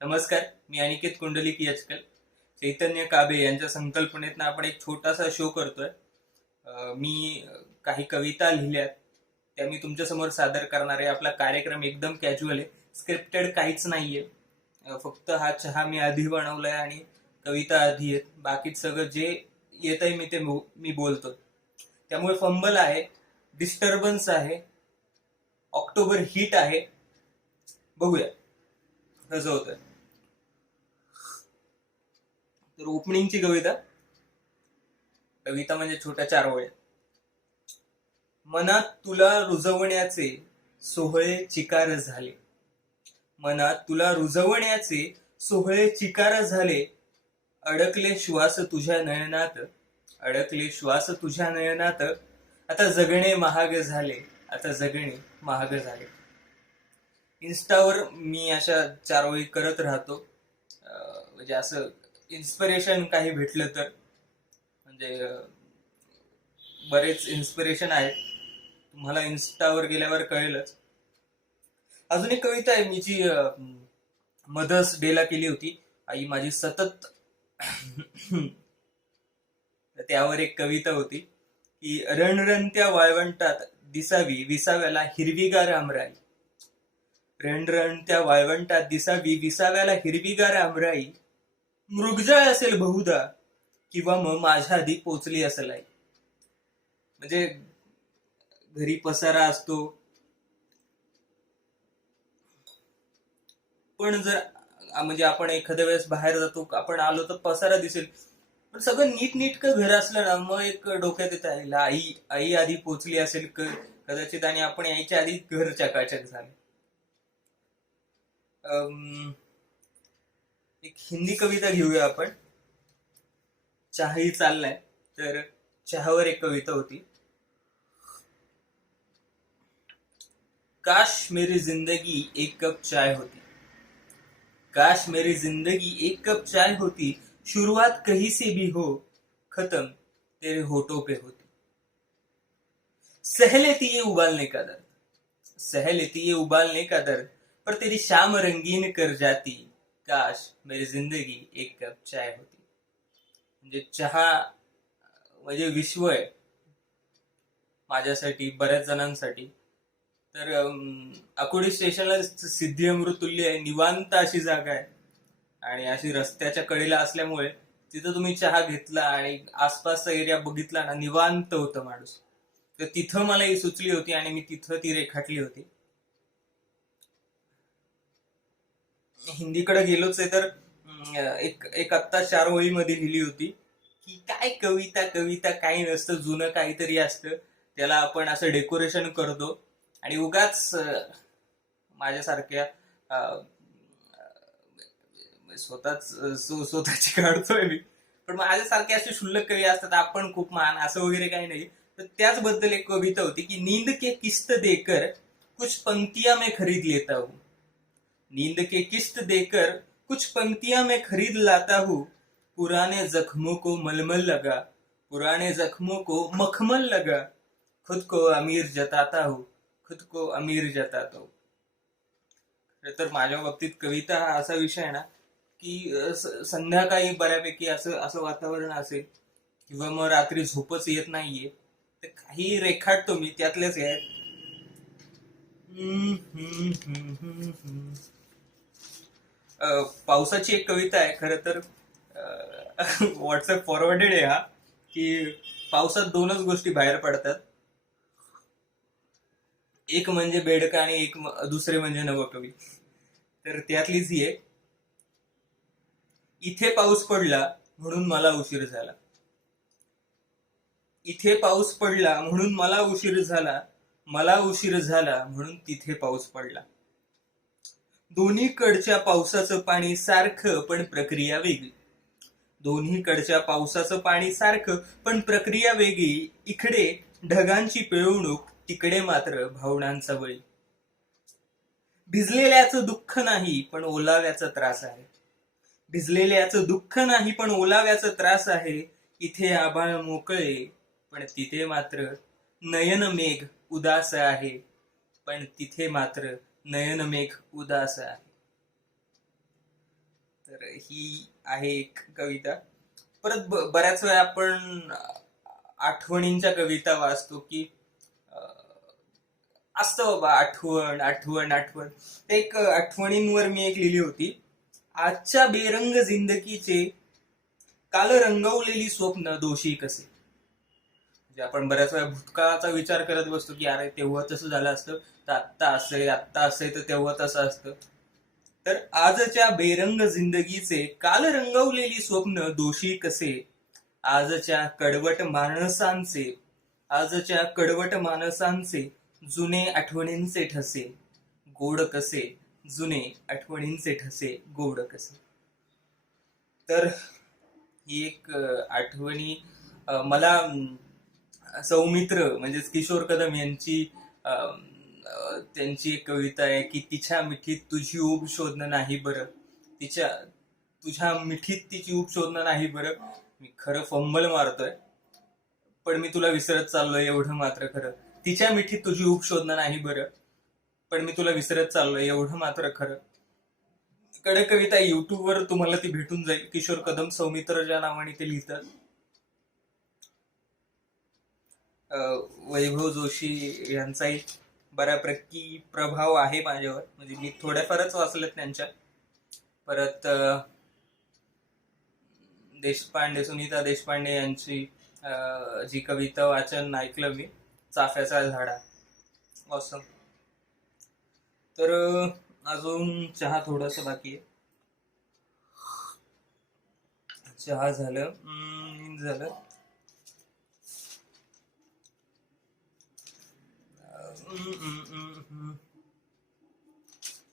नमस्कार. मी अनिकेत कुंडलिक याचकल. चैतन्य काबे यांच्या संकल्पनेतनं आपण एक छोटासा शो करतोय. मी काही कविता लिहिल्यात, त्या मी तुमच्यासमोर सादर करणार आहे. आपला कार्यक्रम एकदम कॅज्युअल आहे, स्क्रिप्टेड काहीच नाहीये. फक्त हा चहा मी आधी बनवलाय आणि कविता आधी आहेत. बाकी सगळं जे येत आहे मी बोलतो. त्यामुळे फंबल आहे, डिस्टर्बन्स आहे, ऑक्टोबर हीट आहे. बघूया कसं होतं. तर ओपनिंगची कविता कविता म्हणजे छोट्या 4 ओळी. मनात तुला रुजवण्याचे सोहळे चिकार झाले. मनात तुला रुजवण्याचे सोहळे चिकार झाले. अडकले श्वास तुझ्या नयनात, अडकले श्वास तुझ्या नयनात. आता जगणे महाग झाले, आता जगणे महाग झाले. इन्स्टावर मी अशा 4 ओळी करत राहतो. म्हणजे असं इन्स्पिरेशन काही भेटलं तर, म्हणजे बरेच इन्स्पिरेशन आहेत, तुम्हाला इन्स्टावर गेल्यावर कळेलच. अजून एक कविता आहे मी जी मदर्स डेला केली होती. आई माझी सतत त्यावर एक कविता होती की रणरणत्या वाळवंटात दिसावी विसाव्याला हिरवीगार आमराई. रणरणत्या वाळवंटात दिसावी विसाव्याला हिरवीगार आमराई. मृगजळ असेल बहुधा किंवा मग माझ्या आधी पोचली असेल आई. म्हणजे घरी पसारा असतो, पण जर म्हणजे आपण एखाद्या वेळेस बाहेर जातो, आपण आलो तर पसारा दिसेल, पण सगळं नीटनीटकं घर असलं ना, मग एक डोक्यात येत आहे आई आई आधी पोचली असेल कदाचित, आणि आपण यायच्या आधी घर चकाचक झाले. एक हिंदी कविता घेऊया आपण. चहाही चाललाय तर चहावर एक कविता होती. काश मेरी जिंदगी एक कप चाय होती, काश मेरी जिंदगी एक कप चाय होती. शुरुआत कहीं से भी हो, खत्म तेरे होठों पे होती. सह लेती ये उबालने का दर्द, सह लेती ये उबालने का दर्द, पर तेरी शाम रंगीन कर जाती. काश मेरी जिंदगी एक कप चाय होती. म्हणजे चहा म्हणजे विश्व आहे माझ्यासाठी, बऱ्याच जणांसाठी. तर अकोडी स्टेशनला सिद्धी अमृतुल्य आहे, निवांत अशी जागा आहे आणि अशी रस्त्याच्या कडेला असल्यामुळे तिथं तुम्ही चहा घेतला आणि आसपासचा एरिया बघितला ना, निवांत होतं माणूस. तर तिथं मला ही सुचली होती आणि मी तिथं ती रेखाटली होती. हिंदीकडे गेलोच आहे तर एक एक आत्ता 4 ओळीमध्ये लिहिली होती की काय कविता कविता काही नसतं, जुनं काहीतरी असतं, त्याला आपण असं डेकोरेशन करतो आणि उगाच माझ्यासारख्या स्वतःची काढतोय मी, पण माझ्यासारखे असे क्षुल्लक कवी असतात, आपण खूप महान असं वगैरे काही नाही. तर त्याचबद्दल एक कविता होती की नींद के किस्त देकर कुछ पंक्तियां मैं खरीद लेता हूं, नींद के किस्त देकर कुछ पंक्तियां मैं खरीद लाता हूं. पुराने जख्मों को मलमल लगा, पुराने जख्मों को मखमल लगा. खुद को अमीर जताता हूं, खुद को अमीर जताता हूं. तर माझ्या बाबतीत कविता हा असा विषय आहे ना की संध्याकाळी बऱ्यापैकी असं असं वातावरण असेल किंवा मग रात्री झोपच येत नाहीये, तर काही रेखाटतो मी, त्यातलेच आहे. पावसाची एक कविता आहे खरं तर. व्हॉट्सअप फॉरवर्डेड आहे हा, की पावसात 2च गोष्टी बाहेर पडतात, एक म्हणजे बेडका आणि एक दुसरे म्हणजे नवकवी. तर त्यातलीच ही आहे. इथे पाऊस पडला म्हणून मला उशीर झाला, इथे पाऊस पडला म्हणून मला उशीर झाला, मला उशीर झाला म्हणून तिथे पाऊस पडला. दोन्हीकडच्या पावसाचं पाणी सारखं पण प्रक्रिया वेगळी, दोन्हीकडच्या पावसाचं पाणी सारखं पण प्रक्रिया वेगळी. इकडे ढगांची पिळवणूक, तिकडे मात्र भावनांचा बळी. भिजलेल्याचं दुःख नाही पण ओलाव्याचा त्रास आहे, भिजलेल्याचं दुःख नाही पण ओलाव्याचा त्रास आहे. इथे आभाळ मोकळे पण तिथे मात्र नयन मेघ उदास आहे, पण तिथे मात्र नयन मेघ उदास आहे. तर ही आहे एक कविता. परत बऱ्याच वेळा आपण आठवणींच्या कविता वाचतो की असतं बाबा आठवण आठवण आठवण. एक आठवणींवर मी एक लिहिली होती. आजच्या बेरंग जिंदगीचे काल रंगवलेली स्वप्न दोषी कसे. म्हणजे आपण बऱ्याच वेळा भूतकाळाचा विचार करत बसतो की अरे तेव्हा तसं झालं असतं, तर आत्ता असं आत्ता असे तर तेव्हा तसं असतं. तर आजच्या बेरंग जिंदगीचे काल रंगवलेली स्वप्न दोषी कसे. आजच्या कडवट माणसांचे आजच्या कडवट माणसांचे जुने आठवणींचे ठसे गोड कसे. जुने आठवणींचे ठसे गोड कसे. तर ही एक आठवणी मला सौमित्र म्हणजेच किशोर कदम यांची त्यांची एक कविता आहे की तिच्या मिठीत तुझी ऊब शोधणं नाही बरं. तुझ्या मिठीत तिची ऊब शोधणं नाही बरं. मी खरं फंबल मारतोय, पण मी तुला विसरत चाललोय एवढं मात्र खरं. तिच्या मिठीत तुझी ऊब शोधणं नाही बरं, पण मी तुला विसरत चाललोय एवढं मात्र खरं. कडक कविता युट्यूबवर तुम्हाला ती भेटून जाईल. किशोर कदम सौमित्रच्या नावाने ते लिहितात. वैभव जोशी यांचाही बऱ्यापैकी प्रभाव आहे माझ्यावर. म्हणजे मी थोड्याफारच वाचलेत त्यांच्या. परत देशपांडे, सुनीता देशपांडे यांची जी कविता वाचन ऐकलं मी, चाफ्याचा झाडा. ऑसम. तर अजून चहा थोडस बाकी आहे. चहा झालं, झालं.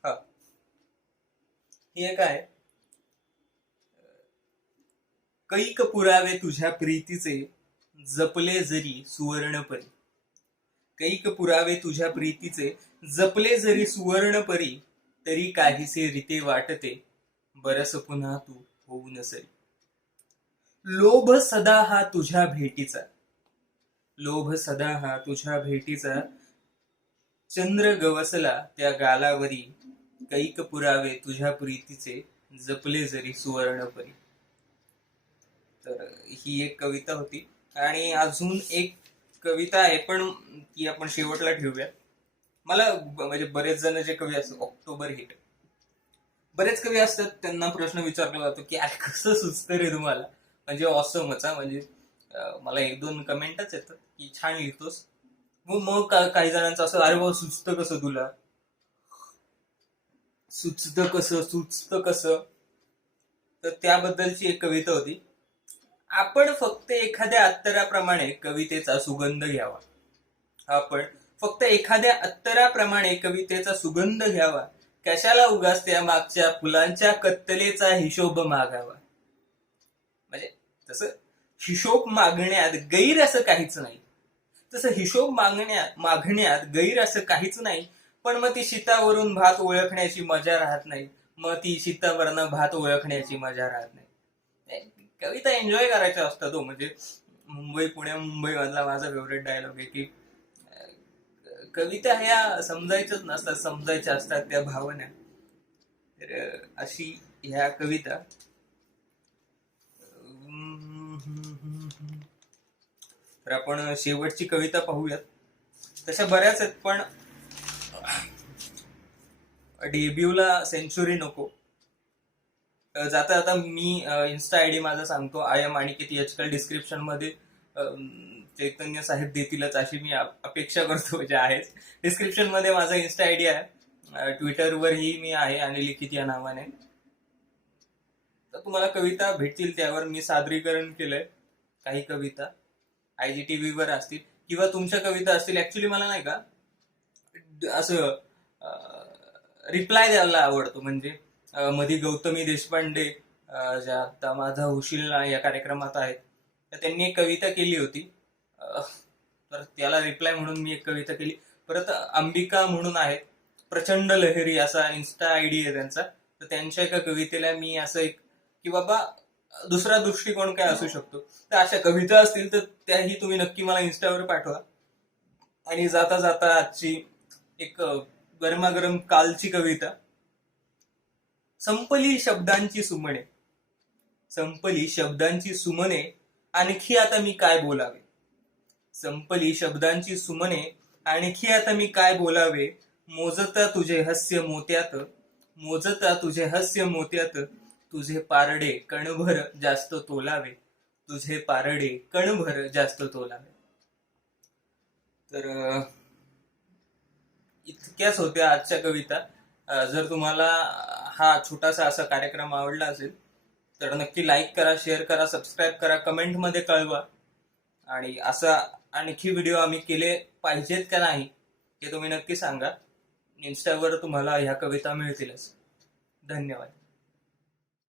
हा, हे काय, कैक पुरावे तुझ्या प्रीतीचे जपले जरी सुवर्णपरी. कैक पुरावे तुझ्या प्रीतीचे जपले जरी सुवर्णपरी, तरी काहीसे रीते वाटते बरस पुन्हा तू होऊ नसरी. लोभ सदा हा तुझ्या भेटीचा, लोभ सदा हा तुझ्या भेटीचा, चंद्र गवसला त्या गालावरी, कैक पुरावे तुझ्या प्रीतीचे जपले जरी सुवर्णपरी. तर ही एक कविता होती. आणि अजून एक कविता आहे, पण ती आपण शेवटला ठेवूया. मला म्हणजे बरेच जण जे कवी असतात, ऑक्टोबर हिट, बरेच कवी असतात, त्यांना प्रश्न विचारला जातो की अरे कसं सुचतं रे तुम्हाला. म्हणजे ऑसमच. म्हणजे मला एक दोन कमेंटच येतात की छान लिहितोस. मग काही जणांचं असं, अरे बाबा सुचतं कसं तुला, सुचतं कसं. तर त्याबद्दलची एक कविता होती. आपण फक्त एखाद्या अत्तराप्रमाणे कवितेचा सुगंध घ्यावा. आपण फक्त एखाद्या अत्तराप्रमाणे कवितेचा सुगंध घ्यावा. कशाला उगाच त्या मागच्या फुलांच्या कत्तलेचा हिशोब मागावा. म्हणजे तसं हिशोब मागण्यात गैर असं काहीच नाही. तसं हिशोब मागण्यात गैर असं काहीच नाही. पण मग ती शीतावरून भात ओळखण्याची मजा राहत नाही. मग ती शीतावरनं भात ओळखण्याची मजा राहत नाही. कविता एन्जॉय करायच्या असतात हो. म्हणजे मुंबई मधला माझा फेवरेट डायलॉग आहे की कविता ह्या समजायच्याच नसतात, समजायच्या असतात त्या भावना. तर अशी ह्या कविता. तर आपण शेवटची कविता पाहूयात. तशा बऱ्याच आहेत, पण डेब्यूला सेंचुरी नको. जाता जाता मी इन्स्टा आयडी माझा सांगतो. आय एम अनिकेत एचकल. डिस्क्रिप्शन मध्ये चैतन्य साहेब देतीलच अशी मी अपेक्षा करतो. जे आहे डिस्क्रिप्शन मध्ये माझा इन्स्टा आयडी आहे. ट्विटरवरही मी आहे आणि लिखित या नावाने. तर तुम्हाला कविता भेटतील, त्यावर मी सादरीकरण केलंय. काही कविता IGTV वर असतील किंवा तुमच्या कविता असतील. ऍक्च्युली मला नाही का असं रिप्लाय द्यायला आवडतो. म्हणजे मधी गौतमी देशपांडे ज्या आता माझा होशील या कार्यक्रमात आहेत, तर त्यांनी एक कविता केली होती. तर त्याला रिप्लाय म्हणून मी एक कविता केली. परत अंबिका म्हणून आहेत, प्रचंड लहरी असा इन्स्टा आयडी आहे त्यांचा. तर त्यांच्या एका कवितेला मी असं एक की बाबा दुसरा दृष्टिकोन काय असू शकतो. तर अशा कविता असतील तर त्याही तुम्ही नक्की मला इन्स्टावर पाठवा. आणि जाता जाता आजची एक गरमागरम कालची कविता. संपली शब्दांची सुमने, संपली शब्दांची सुमने, आणखी आता मी काय बोलावे. संपली शब्दांची सुमने, आणखी आता मी काय बोलावे. मोजता तुझे हास्य मोत्यात, मोजता तुझे हास्य मोत्यात, तुझे पारडे कणभर जास्त तोलावे, तुझे पारडे कणभर जास्त तोलावे. तर इतक्याच होत्या आजच्या कविता. जर तुम्हाला हा छोटासा असा कार्यक्रम आवडला असेल तर नक्की लाईक करा, शेअर करा, सबस्क्राईब करा, कमेंटमध्ये कळवा. आणि असा आणखी व्हिडिओ आम्ही केले पाहिजेत का नाही हे तुम्ही नक्की सांगा. इन्स्टावर तुम्हाला ह्या कविता मिळतीलच. धन्यवाद.